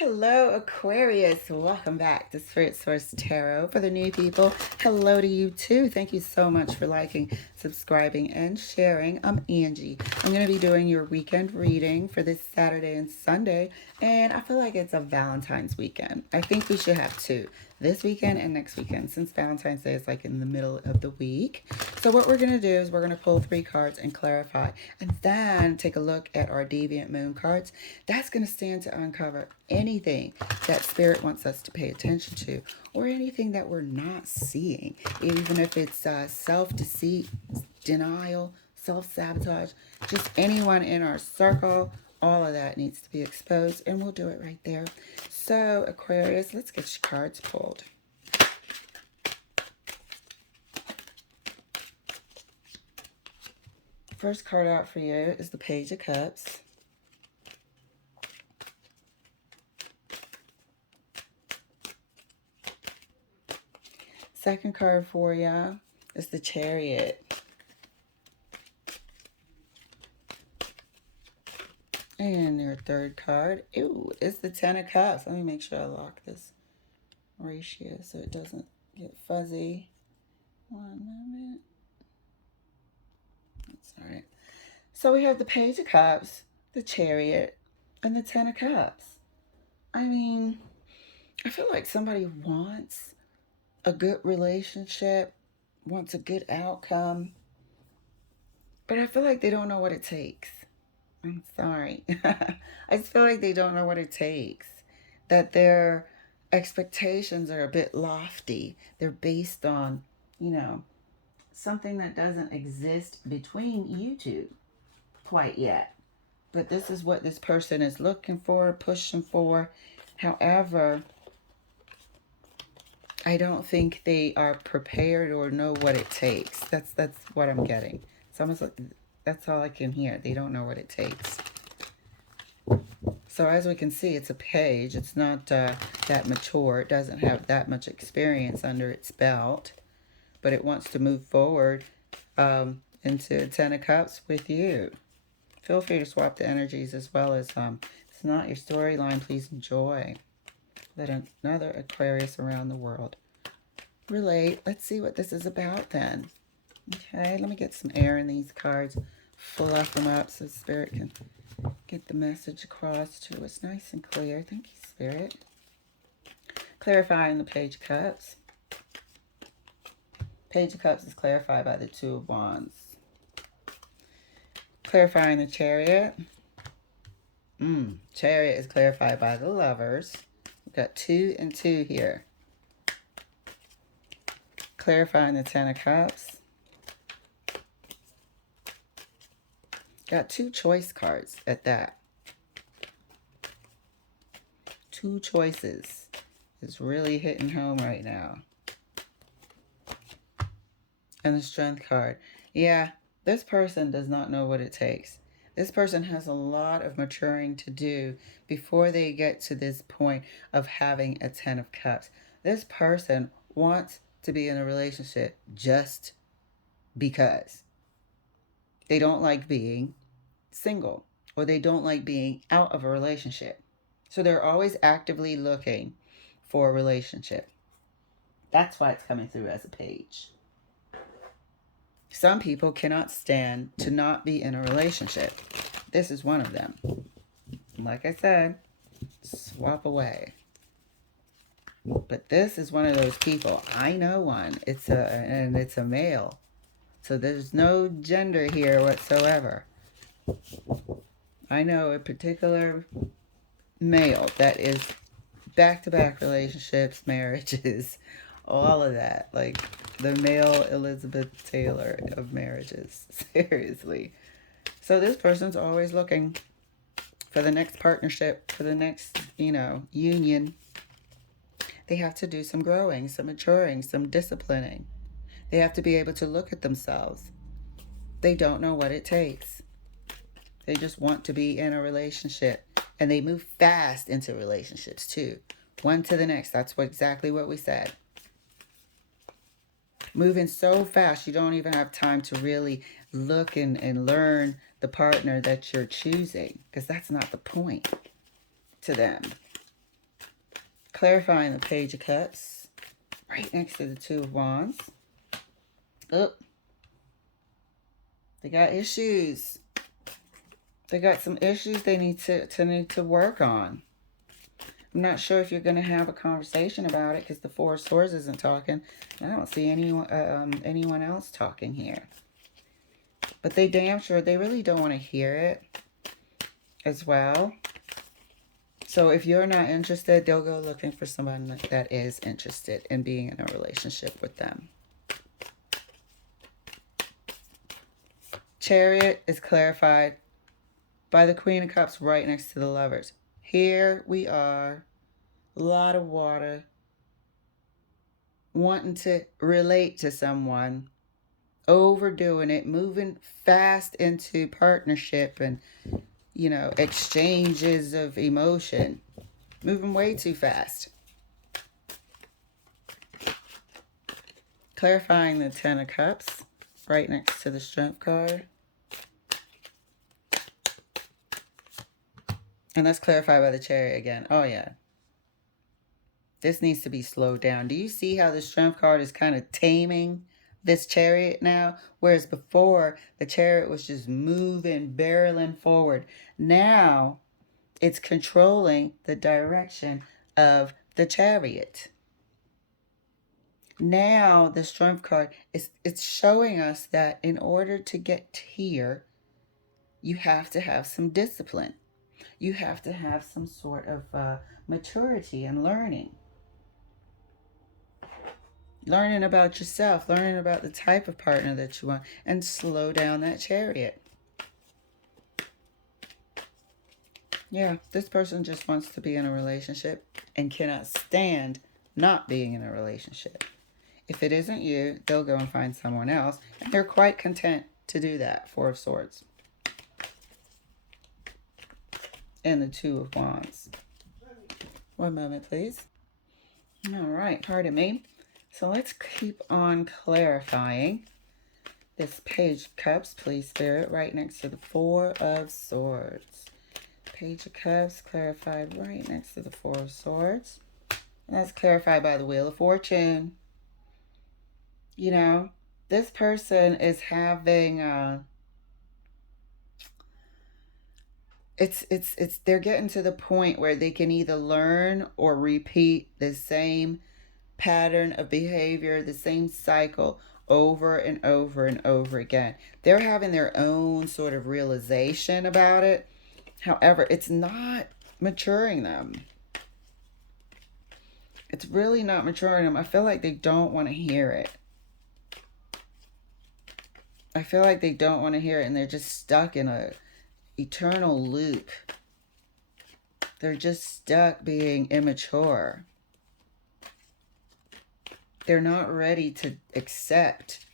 Hello, Aquarius. Welcome back to Spirit Source Tarot. For the new people, hello to you too. Thank you so much for liking, subscribing, and sharing. I'm Angie. I'm going to be doing your weekend reading for this Saturday and Sunday, and I feel like it's a Valentine's weekend. I think we should have two, this weekend and next weekend, since Valentine's Day is like in the middle of the week. So what we're going to do is we're going to pull 3 cards and clarify, and then take a look at our Deviant Moon cards. That's going to stand to uncover anything that Spirit wants us to pay attention to, or anything that we're not seeing, even if it's self-deceit, denial, self-sabotage, just anyone in our circle. All of that needs to be exposed, and we'll do it right there. So, Aquarius, let's get your cards pulled. First card out for you is the Page of Cups. Second card for you is the Chariot. And your third card, is the Ten of Cups. Let me make sure I lock this ratio so it doesn't get fuzzy. 1 moment. That's all right. So we have the Page of Cups, the Chariot, and the Ten of Cups. I mean, I feel like somebody wants a good relationship, wants a good outcome, but I feel like they don't know what it takes. I'm sorry. I just feel like they don't know what it takes. That their expectations are a bit lofty. They're based on, something that doesn't exist between you two quite yet. But this is what this person is looking for, pushing for. However, I don't think they are prepared or know what it takes. That's what I'm getting. It's almost like that's all I can hear. They don't know what it takes. So as we can see, it's a page. It's not that mature. It doesn't have that much experience under its belt. But it wants to move forward into Ten of Cups with you. Feel free to swap the energies as well as it's not your storyline. Please enjoy. Let another Aquarius around the world relate. Let's see what this is about then. Okay, let me get some air in these cards. Fluff them up so Spirit can get the message across to us nice and clear. Thank you, Spirit. Clarifying the Page of Cups. Page of Cups is clarified by the Two of Wands. Clarifying the Chariot. Chariot is clarified by the Lovers. We've got 2 and 2 here. Clarifying the Ten of Cups. Got 2 choice cards at that. 2 choices is really hitting home right now. And the Strength card. Yeah, this person does not know what it takes. This person has a lot of maturing to do before they get to this point of having a 10 of Cups. This person wants to be in a relationship just because. They don't like being single, or they don't like being out of a relationship. So they're always actively looking for a relationship. That's why it's coming through as a page. Some people cannot stand to not be in a relationship. This is one of them. Like I said, swap away. But this is one of those people. I know one. It's a male. So there's no gender here whatsoever. I know a particular male that is back-to-back relationships, marriages, all of that. Like the male Elizabeth Taylor of marriages. Seriously. So this person's always looking for the next partnership, for the next, union. They have to do some growing, some maturing, some disciplining. They have to be able to look at themselves. They don't know what it takes. They just want to be in a relationship. And they move fast into relationships too. One to the next. That's exactly what we said. Moving so fast, you don't even have time to really look and learn the partner that you're choosing. Because that's not the point to them. clarifying the Page of Cups right next to the Two of Wands. Oh, they got issues. They got some issues they need to work on. I'm not sure if you're going to have a conversation about it because the Four of Swords isn't talking. I don't see anyone else talking here. But they damn sure, they really don't want to hear it as well. So if you're not interested, they'll go looking for someone that is interested in being in a relationship with them. Chariot is clarified by the Queen of Cups right next to the Lovers. Here we are, a lot of water, wanting to relate to someone, overdoing it, moving fast into partnership and, you know, exchanges of emotion, moving way too fast. Clarifying the Ten of Cups right next to the Strength card. And that's clarified by the Chariot again. Oh, yeah. This needs to be slowed down. Do you see how the Strength card is kind of taming this Chariot now? Whereas before, the Chariot was just moving, barreling forward. Now, it's controlling the direction of the Chariot. Now, the Strength card, it's showing us that in order to get here, you have to have some discipline. You have to have some sort of maturity and learning. Learning about yourself, learning about the type of partner that you want, and slow down that Chariot. Yeah, this person just wants to be in a relationship and cannot stand not being in a relationship. If it isn't you, they'll go and find someone else, and they're quite content to do that. Four of Swords. And the Two of Wands. One moment, please. All right, pardon me. So let's keep on clarifying this Page of Cups, please, Spirit, right next to the Four of Swords. Page of Cups clarified right next to the Four of Swords. And that's clarified by the Wheel of Fortune. You know, this person is having they're getting to the point where they can either learn or repeat the same pattern of behavior, the same cycle over and over and over again. They're having their own sort of realization about it. However, it's not maturing them. It's really not maturing them. I feel like they don't want to hear it. I feel like they don't want to hear it, and they're just stuck in a eternal loop. They're just stuck being immature. They're not ready to accept.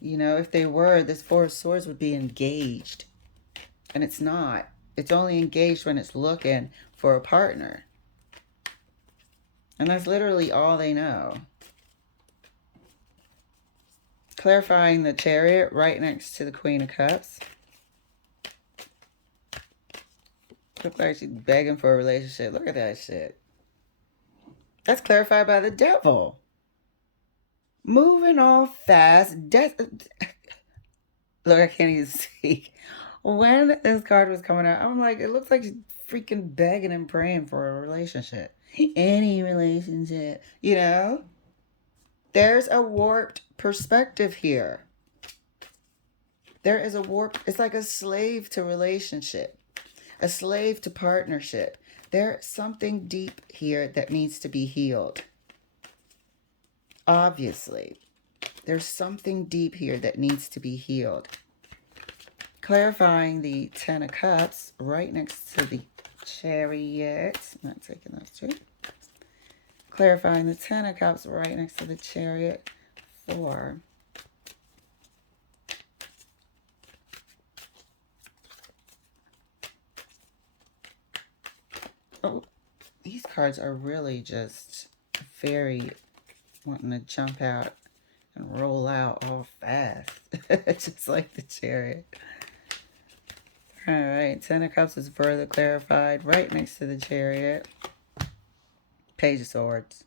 You know, if they were, this Four of Swords would be engaged. And it's not. It's only engaged when it's looking for a partner. And that's literally all they know. Clarifying the Chariot right next to the Queen of Cups. Looks like she's begging for a relationship. Look at that shit. That's clarified by the Devil. Moving all fast. Look, I can't even speak. When this card was coming out, I'm like, it looks like she's freaking begging and praying for a relationship. Any relationship, you know? There's a warped perspective here. There is a warped, it's like a slave to relationship. A slave to partnership. There's something deep here that needs to be healed. Obviously, there's something deep here that needs to be healed. Clarifying the Ten of Cups right next to the Chariot. I'm not taking those two. Clarifying the Ten of Cups right next to the Chariot. 4. Oh, these cards are really just very wanting to jump out and roll out all fast. Just like the Chariot. All right, Ten of Cups is further clarified right next to the Chariot. Page of Swords.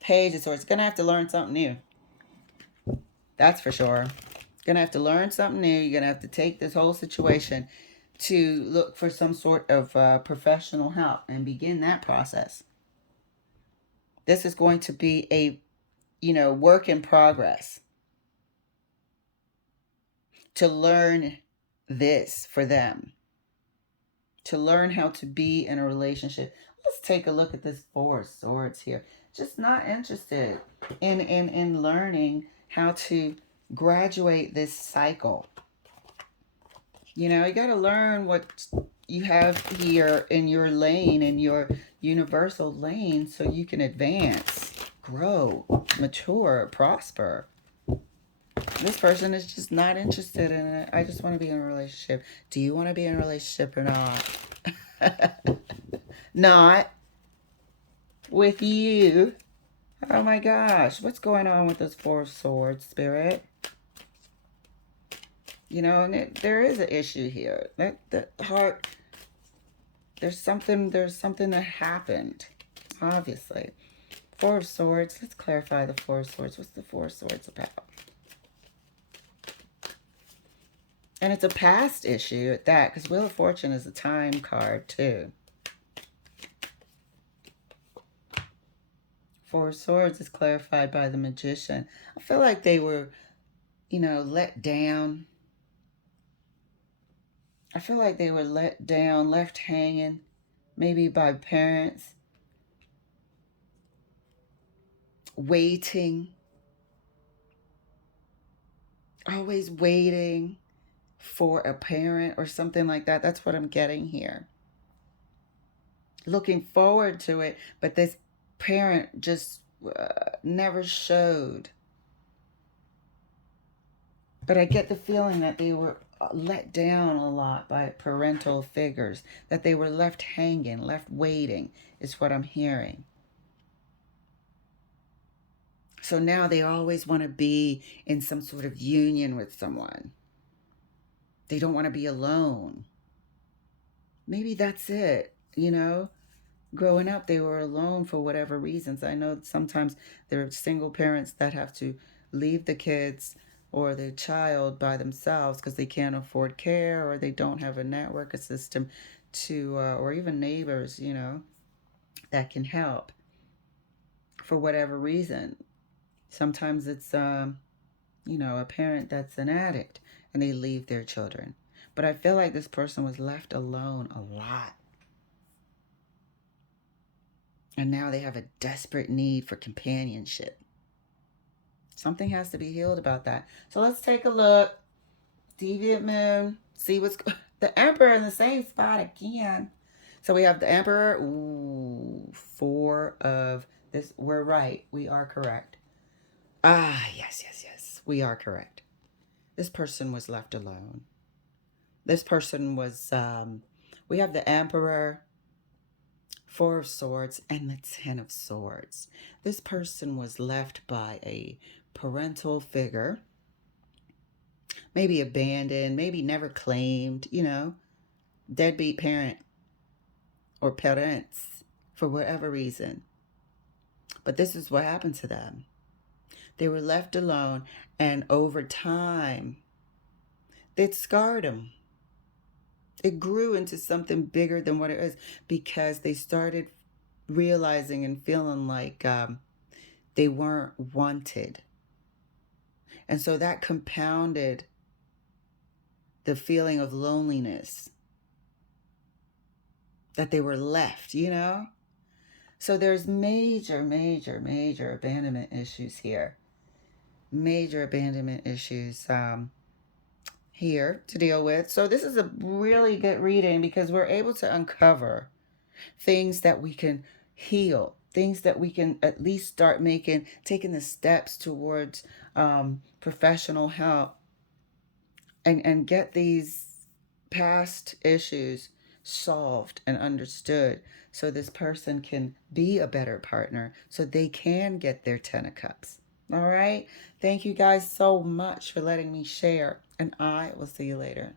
Page of Swords. Gonna have to learn something new. That's for sure. Gonna have to learn something new. You're gonna have to take this whole situation to look for some sort of professional help and begin that process. This is going to be a, work in progress to learn this for them, to learn how to be in a relationship. Let's take a look at this Four of Swords here. Just not interested in learning how to graduate this cycle. You got to learn what you have here in your lane, in your universal lane, so you can advance, grow, mature, prosper. This person is just not interested in it. I just want to be in a relationship. Do you want to be in a relationship or not? Not with you. Oh my gosh. What's going on with this Four of Swords, Spirit? And there is an issue here. The heart, there's something that happened, obviously. Four of Swords. Let's clarify the Four of Swords. What's the Four of Swords about? And it's a past issue at that, because Wheel of Fortune is a time card too. Four of Swords is clarified by the Magician. I feel like they were, let down. I feel like they were let down, left hanging, maybe by parents. Waiting. Always waiting for a parent or something like that. That's what I'm getting here. Looking forward to it, but this parent just never showed. But I get the feeling that they were let down a lot by parental figures, that they were left hanging, left waiting, is what I'm hearing. So now they always want to be in some sort of union with someone. They don't want to be alone. Maybe that's it, Growing up, they were alone for whatever reasons. I know sometimes there are single parents that have to leave the kids or the child by themselves because they can't afford care, or they don't have a network, a system to, or even neighbors, that can help for whatever reason. Sometimes it's, a parent that's an addict and they leave their children. But I feel like this person was left alone a lot. And now they have a desperate need for companionship. Something has to be healed about that. So let's take a look. Deviant Moon. See what's... The Emperor in the same spot again. So we have the Emperor. Ooh, Four of this. We're right. We are correct. Ah, yes. We are correct. This person was left alone. This person was... we have the Emperor, Four of Swords, and the Ten of Swords. This person was left by a parental figure, maybe abandoned, maybe never claimed, deadbeat parent or parents for whatever reason. But this is what happened to them. They were left alone, and over time, it scarred them. It grew into something bigger than what it is, because they started realizing and feeling like they weren't wanted. And so that compounded the feeling of loneliness, that they were left, So there's major abandonment issues here. Major abandonment issues here to deal with. So this is a really good reading, because we're able to uncover things that we can heal, things that we can at least start taking the steps towards professional help, and get these past issues solved and understood, so this person can be a better partner, so they can get their 10 of Cups. All right. Thank you guys so much for letting me share, and I will see you later.